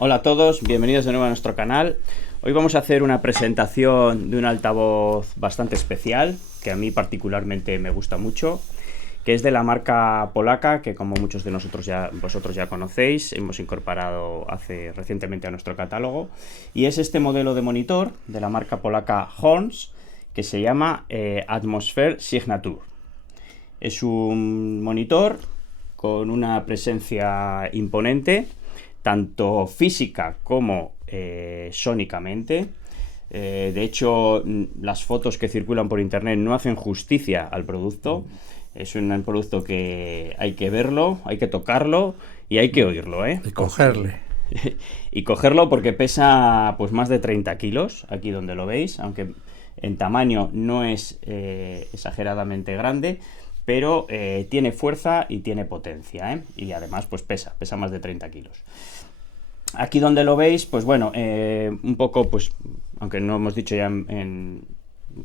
Hola a todos, bienvenidos de nuevo a nuestro canal. Hoy vamos a hacer una presentación de un altavoz bastante especial, que a mí particularmente me gusta mucho, que es de la marca polaca, que como muchos de vosotros ya conocéis, hemos incorporado recientemente a nuestro catálogo, y es este modelo de monitor de la marca polaca Horns, que se llama Atmosphere Signature. Es un monitor con una presencia imponente, tanto física como sónicamente. De hecho, las fotos que circulan por internet no hacen justicia al producto. Es un producto que hay que verlo, hay que tocarlo y hay que oírlo, ¿eh? Y cogerle. Y cogerlo porque pesa pues más de 30 kilos, aquí donde lo veis, aunque en tamaño no es exageradamente grande, pero tiene fuerza y tiene potencia, ¿eh? Y además pues pesa más de 30 kilos. Aquí donde lo veis, pues bueno, un poco, pues, aunque no hemos dicho ya en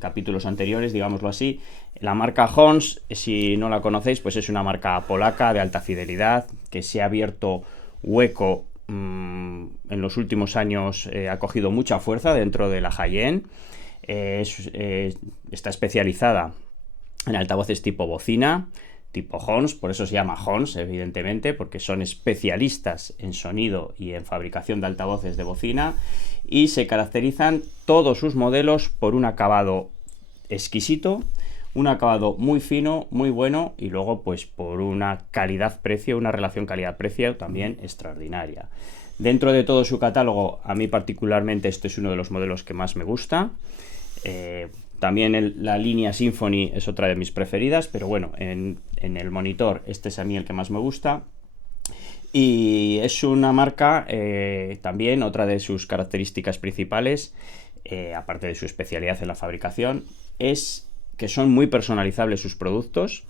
capítulos anteriores, digámoslo así, la marca Horns, si no la conocéis, pues es una marca polaca de alta fidelidad, que se ha abierto hueco en los últimos años, ha cogido mucha fuerza dentro de la high-end, está especializada en altavoces tipo bocina, tipo Horns, por eso se llama Horns, evidentemente, porque son especialistas en sonido y en fabricación de altavoces de bocina, y se caracterizan todos sus modelos por un acabado exquisito, un acabado muy fino, muy bueno, y luego pues por una calidad-precio, una relación calidad-precio también extraordinaria. Dentro de todo su catálogo, a mí particularmente este es uno de los modelos que más me gusta. También la línea Symphony es otra de mis preferidas, pero bueno, en el monitor este es a mí el que más me gusta. Y es una marca, también otra de sus características principales, aparte de su especialidad en la fabricación, es que son muy personalizables sus productos.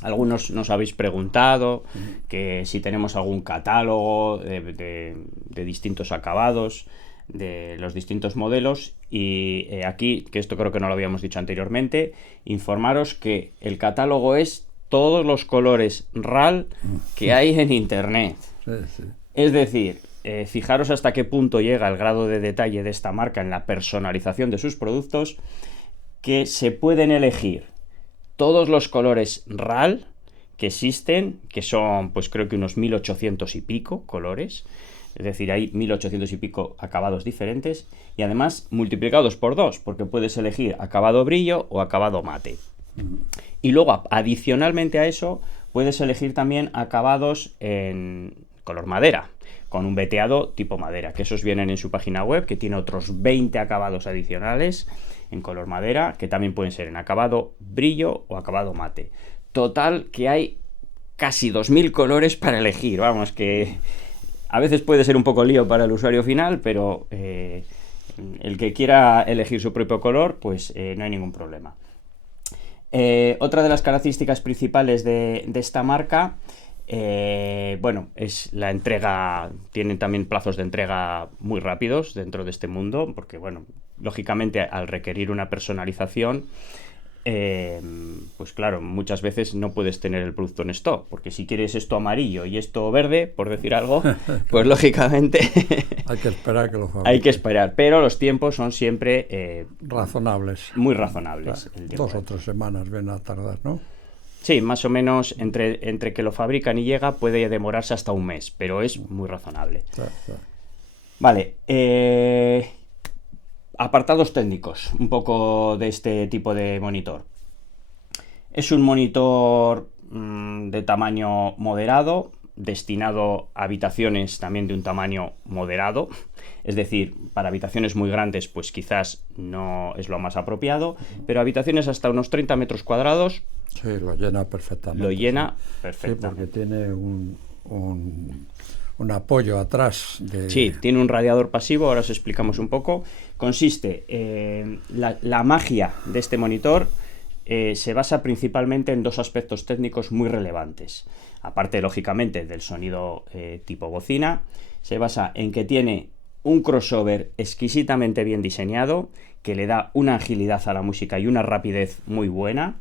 Algunos nos habéis preguntado que si tenemos algún catálogo de distintos acabados, de los distintos modelos, y aquí, que esto creo que no lo habíamos dicho anteriormente, informaros que el catálogo es todos los colores RAL que hay en internet. Sí, sí. Es decir, fijaros hasta qué punto llega el grado de detalle de esta marca en la personalización de sus productos, que se pueden elegir todos los colores RAL que existen, que son pues creo que unos 1800 y pico colores. Es decir, hay 1800 y pico acabados diferentes, y además multiplicados por 2, porque puedes elegir acabado brillo o acabado mate. Y luego, adicionalmente a eso, puedes elegir también acabados en color madera, con un veteado tipo madera, que esos vienen en su página web, que tiene otros 20 acabados adicionales en color madera, que también pueden ser en acabado brillo o acabado mate. Total, que hay casi 2000 colores para elegir, vamos, que a veces puede ser un poco lío para el usuario final, pero el que quiera elegir su propio color, pues no hay ningún problema. Otra de las características principales de esta marca, bueno, es la entrega. Tienen también plazos de entrega muy rápidos dentro de este mundo, porque, bueno, lógicamente al requerir una personalización, pues claro, muchas veces no puedes tener el producto en stock, porque si quieres esto amarillo y esto verde, por decir algo, pues lógicamente hay que esperar que lo fabriquen. Hay que esperar, pero los tiempos son siempre razonables. Muy razonables. Claro, 2 o 3 semanas ven a tardar, ¿no? Sí, más o menos entre que lo fabrican y llega puede demorarse hasta un mes, pero es muy razonable. Claro, claro. Vale, apartados técnicos, un poco de este tipo de monitor. Es un monitor de tamaño moderado, destinado a habitaciones también de un tamaño moderado. Es decir, para habitaciones muy grandes, pues quizás no es lo más apropiado, pero habitaciones hasta unos 30 metros cuadrados. Sí, lo llena perfectamente. Lo llena perfectamente. Sí, porque tiene un apoyo atrás. Sí, tiene un radiador pasivo, ahora os explicamos un poco. Consiste, la magia de este monitor se basa principalmente en 2 aspectos técnicos muy relevantes. Aparte, lógicamente, del sonido tipo bocina, se basa en que tiene un crossover exquisitamente bien diseñado, que le da una agilidad a la música y una rapidez muy buena.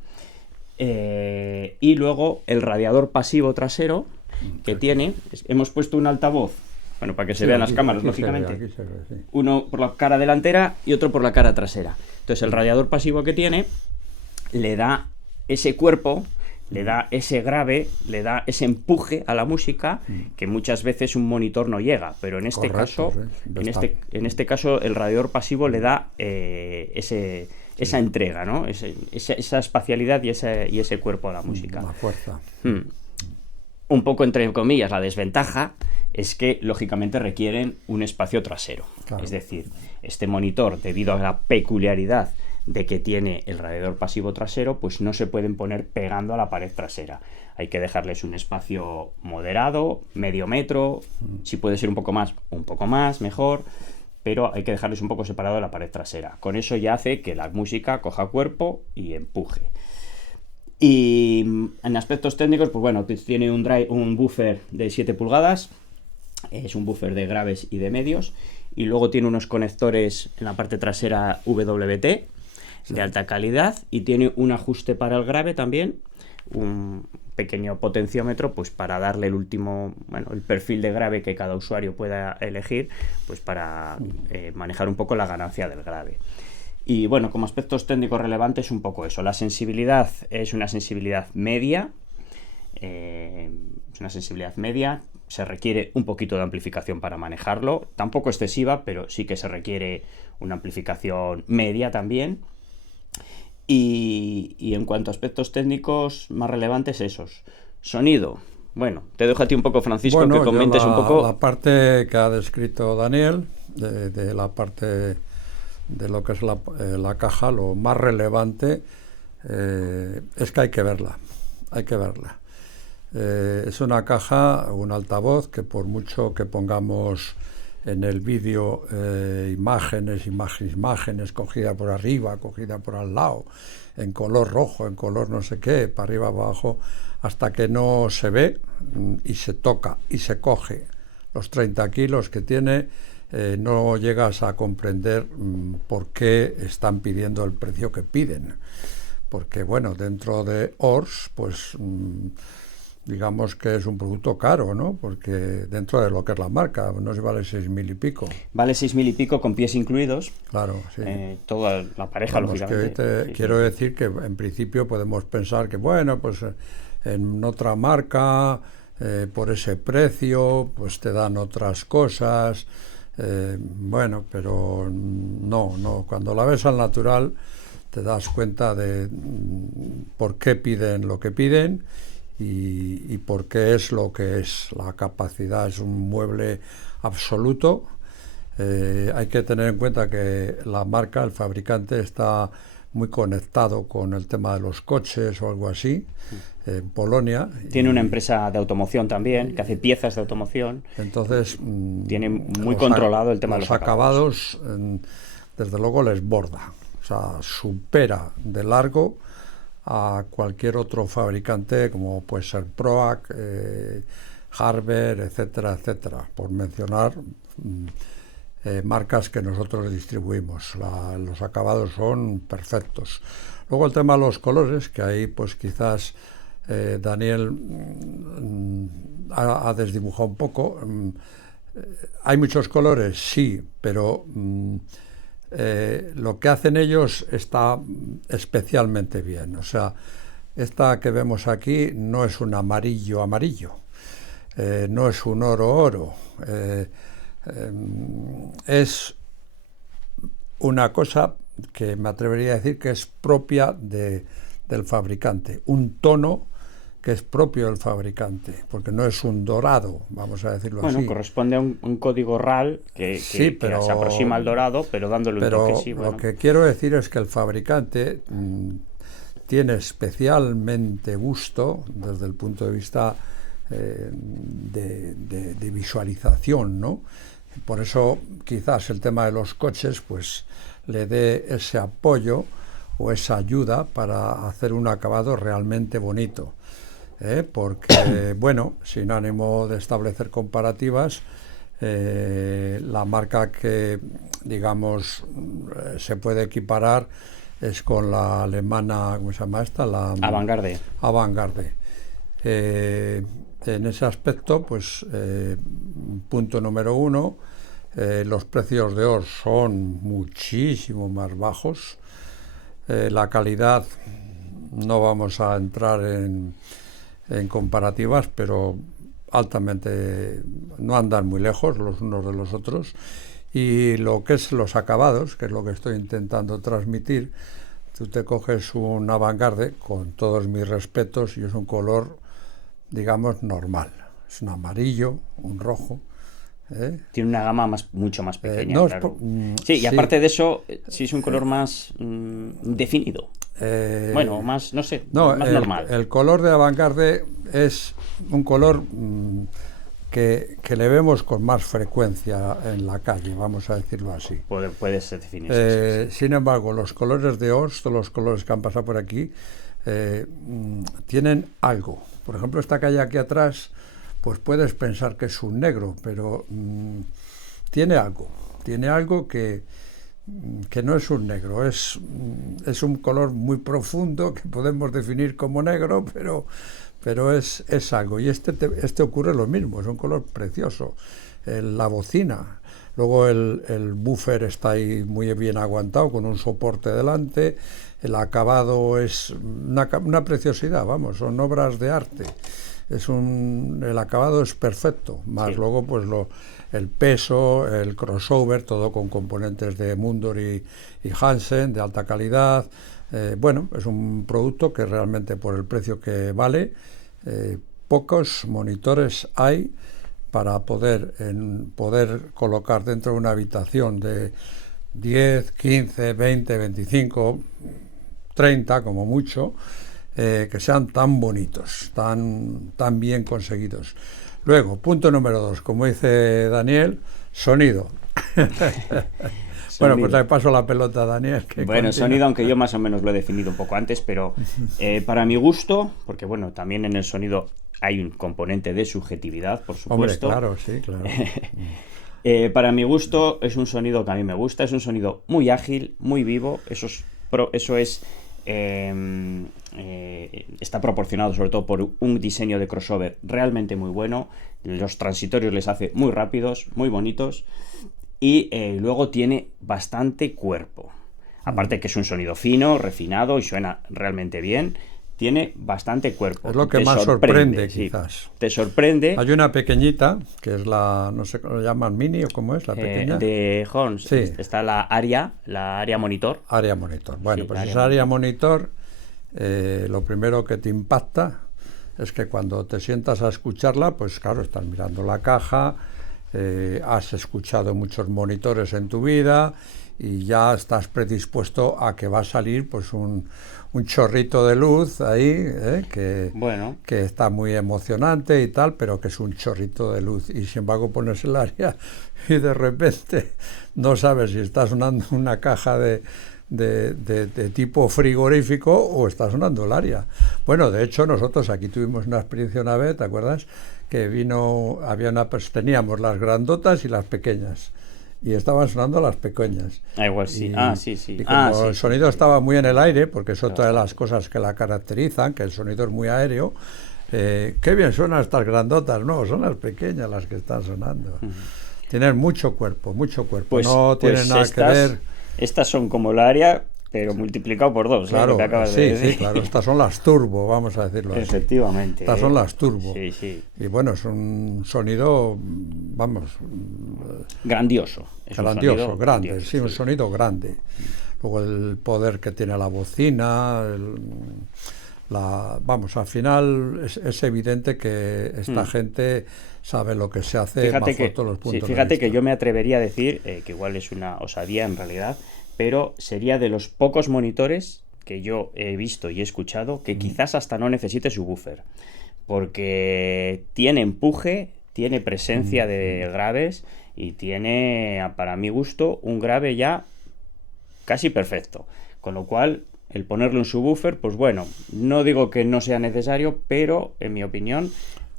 Y luego el radiador pasivo trasero que tiene. Hemos puesto un altavoz Bueno, para que se Sí, vean las aquí- cámaras, aquí se ve, lógicamente. aquí se ve, sí. Uno por la cara delantera y otro por la cara trasera. Entonces el radiador pasivo que tiene le da ese cuerpo, le da ese grave, le da ese empuje a la música que muchas veces un monitor no llega, pero en este Correcto, caso, sí. en este caso el radiador pasivo le da esa entrega, ¿no? Esa espacialidad y ese cuerpo a la música. La fuerza. Un poco entre comillas, la desventaja es que lógicamente requieren un espacio trasero. Claro. Es decir, este monitor, debido a la peculiaridad de que tiene el radiador pasivo trasero, pues no se pueden poner pegando a la pared trasera. Hay que dejarles un espacio moderado, medio metro, si puede ser un poco más, mejor, pero hay que dejarles un poco separado de la pared trasera. Con eso ya hace que la música coja cuerpo y empuje. Y en aspectos técnicos, pues bueno, tiene un buffer de 7 pulgadas, es un buffer de graves y de medios, y luego tiene unos conectores en la parte trasera WT de alta calidad, y tiene un ajuste para el grave también, un pequeño potenciómetro, pues para darle el perfil de grave que cada usuario pueda elegir, pues para manejar un poco la ganancia del grave. Y bueno, como aspectos técnicos relevantes, un poco eso. La sensibilidad es una sensibilidad media. Se requiere un poquito de amplificación para manejarlo. Tampoco excesiva, pero sí que se requiere una amplificación media también. Y en cuanto a aspectos técnicos más relevantes, esos. Sonido. Bueno, te dejo a ti un poco, Francisco, Bueno, que comentes un poco. La parte que ha descrito Daniel, de la parte de lo que es la caja, lo más relevante es que hay que verla. Es una caja, un altavoz, que por mucho que pongamos en el vídeo imágenes, cogida por arriba, cogida por al lado, en color rojo, en color no sé qué, para arriba, abajo, hasta que no se ve y se toca y se coge los 30 kilos que tiene, no llegas a comprender por qué están pidiendo el precio que piden. Porque, bueno, dentro de Ors, pues digamos que es un producto caro, ¿no? Porque dentro de lo que es la marca, no se vale 6.000 y pico. Vale 6.000 y pico con pies incluidos. Claro, sí. Toda la pareja, Vamos, lógicamente. Quiero decir que en principio podemos pensar que, bueno, pues en otra marca, por ese precio, pues te dan otras cosas. Bueno, pero no. Cuando la ves al natural, te das cuenta de por qué piden lo que piden. Y por qué es lo que es. La capacidad es un mueble absoluto. Hay que tener en cuenta que la marca, el fabricante, está muy conectado con el tema de los coches o algo así, en Polonia. Tiene una empresa de automoción también, que hace piezas de automoción. Entonces, tiene muy controlado el tema de los acabados. Desde luego les borda. O sea, supera de largo a cualquier otro fabricante, como puede ser Proac, Harber, etcétera, por mencionar marcas que nosotros distribuimos. Los acabados son perfectos. Luego el tema de los colores, que ahí pues quizás Daniel ha desdibujado un poco. Hay muchos colores, sí, pero lo que hacen ellos está especialmente bien. O sea, esta que vemos aquí no es un amarillo, no es un oro, es una cosa que me atrevería a decir que es propia del fabricante, un tono que es propio del fabricante, porque no es un dorado, vamos a decirlo así. Bueno, corresponde a un código RAL que se aproxima al dorado, pero dándole un toque, sí. Lo que quiero decir es que el fabricante tiene especialmente gusto desde el punto de vista de visualización, ¿no? Por eso quizás el tema de los coches pues le dé ese apoyo o esa ayuda para hacer un acabado realmente bonito. Porque, bueno, sin ánimo de establecer comparativas, la marca que, digamos, se puede equiparar es con la alemana, ¿cómo se llama esta? La Avantgarde. Avantgarde. en ese aspecto, pues punto número uno, los precios de ORS son muchísimo más bajos. La calidad, no vamos a entrar en comparativas, pero altamente, no andan muy lejos los unos de los otros. Y lo que es los acabados, que es lo que estoy intentando transmitir, tú te coges un Avantgarde, con todos mis respetos, y es un color, digamos, normal. Es un amarillo, un rojo. Tiene una gama mucho más pequeña, no, claro. Sí, y aparte de eso, sí es un color más definido. Bueno, más, no sé, más normal. El color de Avantgarde es un color que le vemos con más frecuencia en la calle, vamos a decirlo así. Puede ser definirse. Sin embargo, los colores de ORS, todos los colores que han pasado por aquí, tienen algo. Por ejemplo, esta calle aquí atrás, pues puedes pensar que es un negro, pero tiene algo que no es un negro, es un color muy profundo que podemos definir como negro, pero es algo. Y este ocurre lo mismo, es un color precioso. La bocina, luego el buffer está ahí muy bien aguantado, con un soporte delante, el acabado es una preciosidad, vamos, son obras de arte. El acabado es perfecto, más sí. Luego pues el peso, el crossover, todo con componentes de Mundor y Hansen de alta calidad. Bueno, es un producto que realmente por el precio que vale, pocos monitores hay para poder colocar dentro de una habitación de 10, 15, 20, 25, 30 como mucho, que sean tan bonitos, tan bien conseguidos. Luego, punto número 2, como dice Daniel, sonido. Bueno, pues le paso la pelota a Daniel. Bueno, sonido, aunque yo más o menos lo he definido un poco antes, pero para mi gusto, porque bueno, también en el sonido hay un componente de subjetividad, por supuesto. Hombre, claro, sí, claro. Para mi gusto es un sonido que a mí me gusta, es un sonido muy ágil, muy vivo, está proporcionado sobre todo por un diseño de crossover realmente muy bueno, los transitorios les hace muy rápidos, muy bonitos, y luego tiene bastante cuerpo, aparte que es un sonido fino, refinado y suena realmente bien. Tiene bastante cuerpo. Es lo que más sorprende, quizás. Te sorprende. Hay una pequeñita, que es la, no sé cómo lo llaman, mini o cómo es la pequeña. De Horns. Sí. Está la Aria monitor. Aria monitor. Bueno, sí, pues esa Aria monitor, lo primero que te impacta es que cuando te sientas a escucharla, pues claro, estás mirando la caja, has escuchado muchos monitores en tu vida y ya estás predispuesto a que va a salir pues un chorrito de luz ahí, que está muy emocionante y tal, pero que es un chorrito de luz. Y sin embargo pones el Aria y de repente no sabes si está sonando una caja de tipo frigorífico o está sonando el Aria. Bueno, de hecho nosotros aquí tuvimos una experiencia una vez, ¿te acuerdas? Que teníamos las grandotas y las pequeñas. Y estaban sonando las pequeñas. Igual sí. Sí. Y como el sonido estaba muy en el aire, porque es otra de las cosas que la caracterizan, que el sonido es muy aéreo, qué bien suenan estas grandotas. No, son las pequeñas las que están sonando. Tienen mucho cuerpo. Pues, no tienen nada que ver. Estas son como el Aria, pero multiplicado por 2. Claro, lo que acabas de decir. Sí, claro. Estas son las turbo, vamos a decirlo así. Efectivamente. Estas son las turbo. Sí. Y bueno, es un sonido, vamos... grandioso. Grandioso, grande, grandioso, sí, un sonido grande. Luego el poder que tiene la bocina, vamos, al final es evidente que esta gente sabe lo que se hace bajo todos los puntos de vista. Fíjate que yo me atrevería a decir, que igual es una osadía en realidad, pero sería de los pocos monitores que yo he visto y he escuchado que quizás hasta no necesite subwoofer, porque tiene empuje, tiene presencia de graves y tiene, para mi gusto, un grave ya casi perfecto, con lo cual el ponerle un subwoofer, pues bueno, no digo que no sea necesario, pero en mi opinión...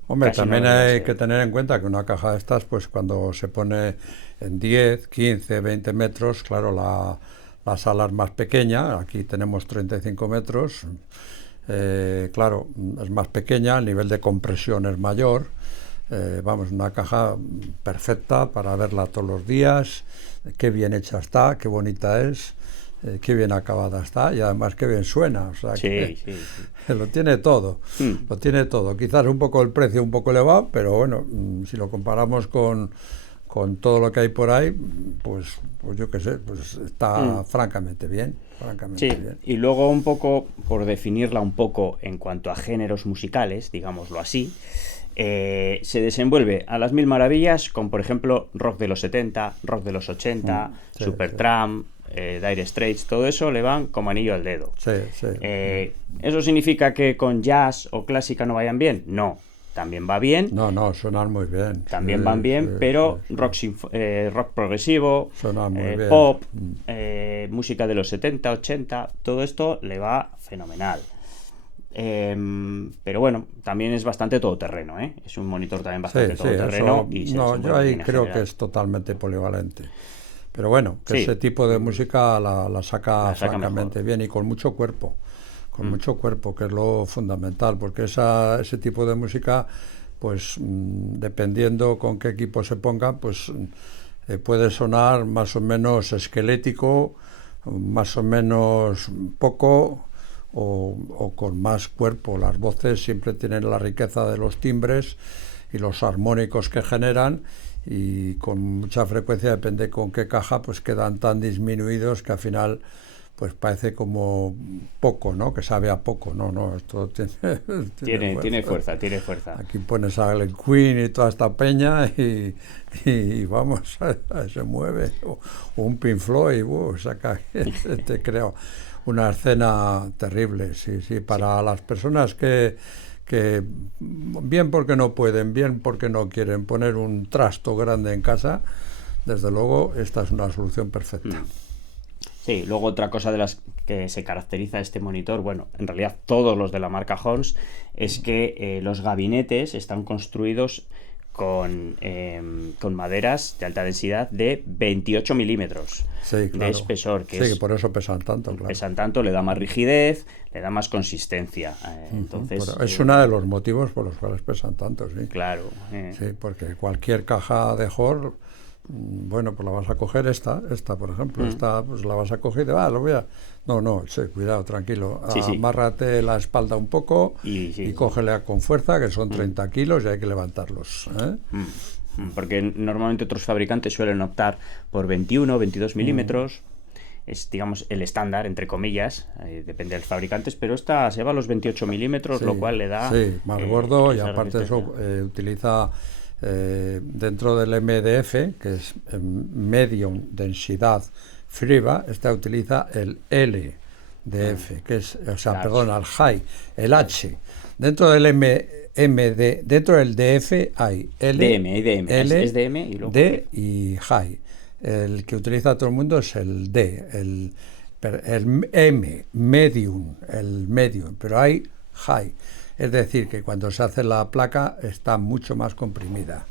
Hombre, también hay que tener en cuenta que una caja de estas, pues cuando se pone en 10, 15, 20 metros, claro, la sala es más pequeña, aquí tenemos 35 metros, Claro, es más pequeña, el nivel de compresión es mayor. Vamos, una caja perfecta para verla todos los días. Qué bien hecha está, qué bonita es, qué bien acabada está y además qué bien suena. O sea, Sí, que sí, lo tiene todo, lo tiene todo. Quizás un poco el precio un poco elevado, pero bueno, si lo comparamos con todo lo que hay por ahí, pues yo qué sé, pues está francamente bien, francamente Sí, bien. y luego un poco, por definirla un poco en cuanto a géneros musicales, digámoslo así, se desenvuelve a las mil maravillas con, por ejemplo, rock de los 70, rock de los 80, Sí, Supertramp, Dire Straits, todo eso le van como anillo al dedo. sí, sí. ¿Eso significa que con jazz o clásica no vayan bien? No, también va bien, No, no, suenan muy bien. también van bien, pero rock progresivo, Suenan muy bien. pop, música de los 70, 80, todo esto le va fenomenal. Pero bueno, también es bastante todoterreno, ¿eh? Es un monitor también bastante Sí, todoterreno eso, y se no, yo desenvuelve ahí bien en creo que general. es totalmente polivalente. Pero bueno, que Sí, ese tipo de música la saca la saca francamente mejor. bien y con mucho cuerpo, que es lo fundamental, porque ese tipo de música, pues dependiendo con qué equipo se ponga, pues puede sonar más o menos esquelético, más o menos poco o con más cuerpo. Las voces siempre tienen la riqueza de los timbres y los armónicos que generan y con mucha frecuencia, depende con qué caja, pues quedan tan disminuidos que al final pues parece como poco, ¿no? Que sabe a poco. No, no, esto Tiene fuerza. fuerza, tiene fuerza. Aquí pones a Glen Queen y toda esta peña y vamos, se mueve. O un Pink Floyd, saca, te creo una escena terrible, sí, sí, para las personas que bien porque no pueden, bien porque no quieren poner un trasto grande en casa, desde luego esta es una solución perfecta. Sí, luego otra cosa de las que se caracteriza este monitor, bueno, en realidad todos los de la marca Horns, es que los gabinetes están construidos con maderas de alta densidad de 28 milímetros Sí, de claro. espesor, que Sí, es que por eso pesan tanto, claro. pesan tanto, le da más rigidez, le da más consistencia. Entonces, Es uno de los motivos por los cuales pesan tanto, sí. claro. Sí, porque cualquier caja de Hor, bueno, pues la vas a coger esta por ejemplo, esta pues la vas a coger y te lo voy a... No, no, sí, cuidado, tranquilo, Sí, sí. amárrate la espalda un poco Y sí, sí. cógela con fuerza, que son 30 kilos y hay que levantarlos, ¿eh? Porque normalmente otros fabricantes suelen optar por 21, 22 milímetros. Es, digamos, el estándar, entre comillas, depende de los fabricantes, pero esta se va a los 28 milímetros, Sí, lo cual le da... sí, más gordo y esa aparte de eso resistencia. utiliza dentro del MDF, que es medium densidad friva, esta utiliza el LDF, que es, o sea, perdón, el high, el H. Dentro del dentro del DF hay DM, DM, L, es DM y luego... D y high. El que utiliza todo el mundo es el D, el medium, pero hay high. Es decir, que cuando se hace la placa está mucho más comprimida.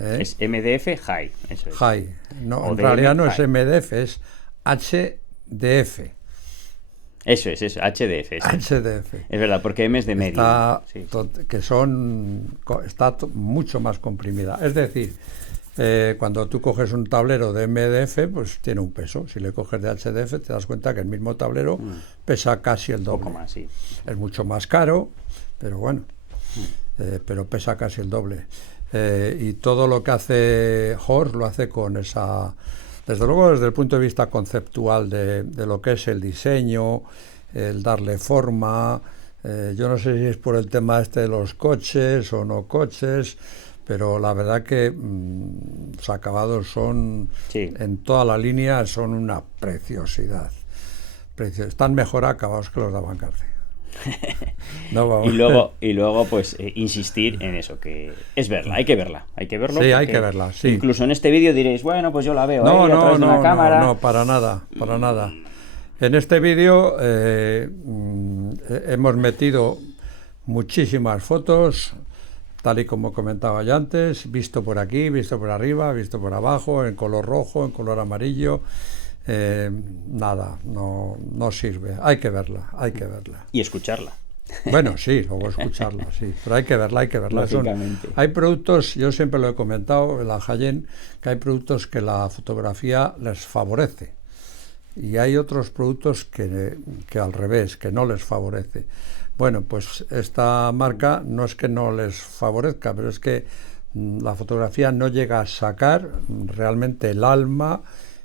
Es MDF High, eso es. High. No, O en DM realidad no es high. MDF, es HDF. Eso es, HDF. Eso es. HDF. Es verdad, porque M es de medio. Está, Sí. está mucho más comprimida. Es decir, cuando tú coges un tablero de MDF, pues tiene un peso. Si le coges de HDF, te das cuenta que el mismo tablero pesa casi el doble. Un poco más, sí. Es mucho más caro, pero bueno, pero pesa casi el doble. Y todo lo que hace Horst lo hace con esa... Desde luego, desde el punto de vista conceptual de lo que es el diseño, el darle forma, yo no sé si es por el tema este de los coches o no coches, pero la verdad que los acabados son, Sí. en toda la línea, son una preciosidad. Están mejor acabados que los de Avantgarde. No, vamos. Y luego pues insistir en eso, que es verla, hay que verla, hay que verlo. Sí, hay que verla, sí. Incluso en este vídeo diréis, bueno, pues yo la veo No, ahí a no, través de una no, cámara. no, para nada, para nada. En este vídeo hemos metido muchísimas fotos, tal y como comentaba ya antes, visto por aquí, visto por arriba, visto por abajo, en color rojo, en color amarillo, nada, no sirve. Hay que verla, hay que verla. Y escucharla. Bueno, sí, luego escucharla, sí, pero hay que verla, hay que verla. Hay productos, yo siempre lo he comentado en la Jaén, que hay productos que la fotografía les favorece y hay otros productos que al revés, que no les favorece. Bueno, pues esta marca no es que no les favorezca, pero es que la fotografía no llega a sacar realmente el alma,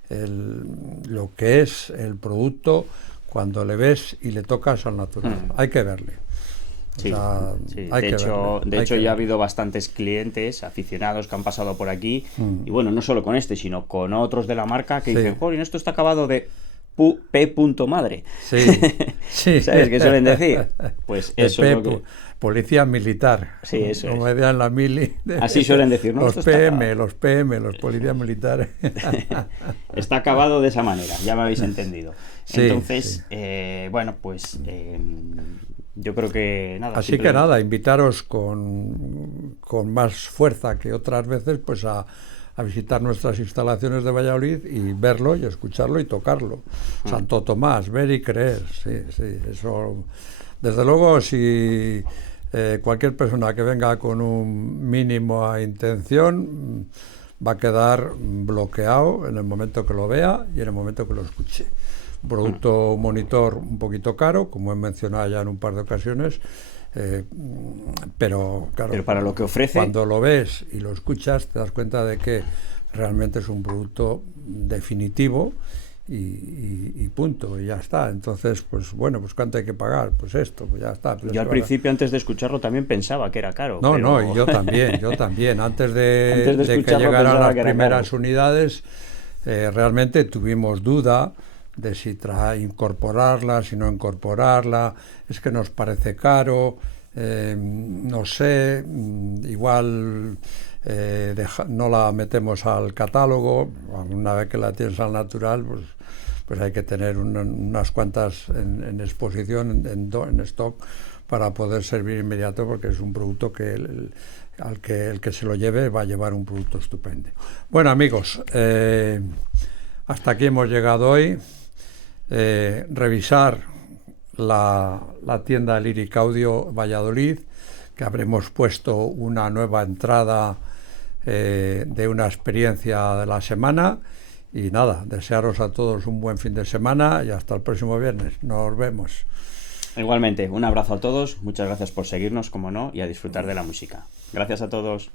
lo que es el producto cuando le ves y le tocas al natural. Hay que verle. Sí, sí. De hecho ya ha habido bastantes clientes aficionados que han pasado por aquí y bueno, no solo con este, sino con otros de la marca que dicen, joder, esto está acabado de P. madre. Sí, sí. ¿Sabes qué suelen decir? Pues eso es lo que... Policía militar. Sí, eso como decían en la mili. Así suelen decir, ¿no? Los PM, los policías militares. Está acabado de esa manera, ya me habéis entendido. Sí, entonces, sí. Bueno, pues yo creo que nada. Así que nada, invitaros con más fuerza que otras veces, pues a visitar nuestras instalaciones de Valladolid y verlo y escucharlo y tocarlo. Santo Tomás, ver y creer, sí, sí, eso. Desde luego, si cualquier persona que venga con un mínimo a intención va a quedar bloqueado en el momento que lo vea y en el momento que lo escuche. Un producto monitor un poquito caro, como he mencionado ya en un par de ocasiones, pero claro, pero para lo que ofrece, cuando lo ves y lo escuchas te das cuenta de que realmente es un producto definitivo y punto, y ya está. Entonces, pues bueno, pues ¿cuánto hay que pagar? Pues esto, pues ya está. Pero yo al principio, antes de escucharlo, también pensaba que era caro. No, pero... no, y yo también. Antes de que llegaran las primeras unidades, realmente tuvimos duda de si incorporarla, si no incorporarla, es que nos parece caro, no sé, igual no la metemos al catálogo. Una vez que la tienes al natural, pues hay que tener unas cuantas en exposición, en stock, para poder servir inmediato, porque es un producto que el que se lo lleve va a llevar un producto estupendo. Bueno, amigos, hasta aquí hemos llegado hoy. Revisar la tienda Lyric Audio Valladolid, que habremos puesto una nueva entrada de una experiencia de la semana. Y nada, desearos a todos un buen fin de semana y hasta el próximo viernes. Nos vemos. Igualmente, un abrazo a todos, muchas gracias por seguirnos, como no, y a disfrutar de la música. Gracias a todos.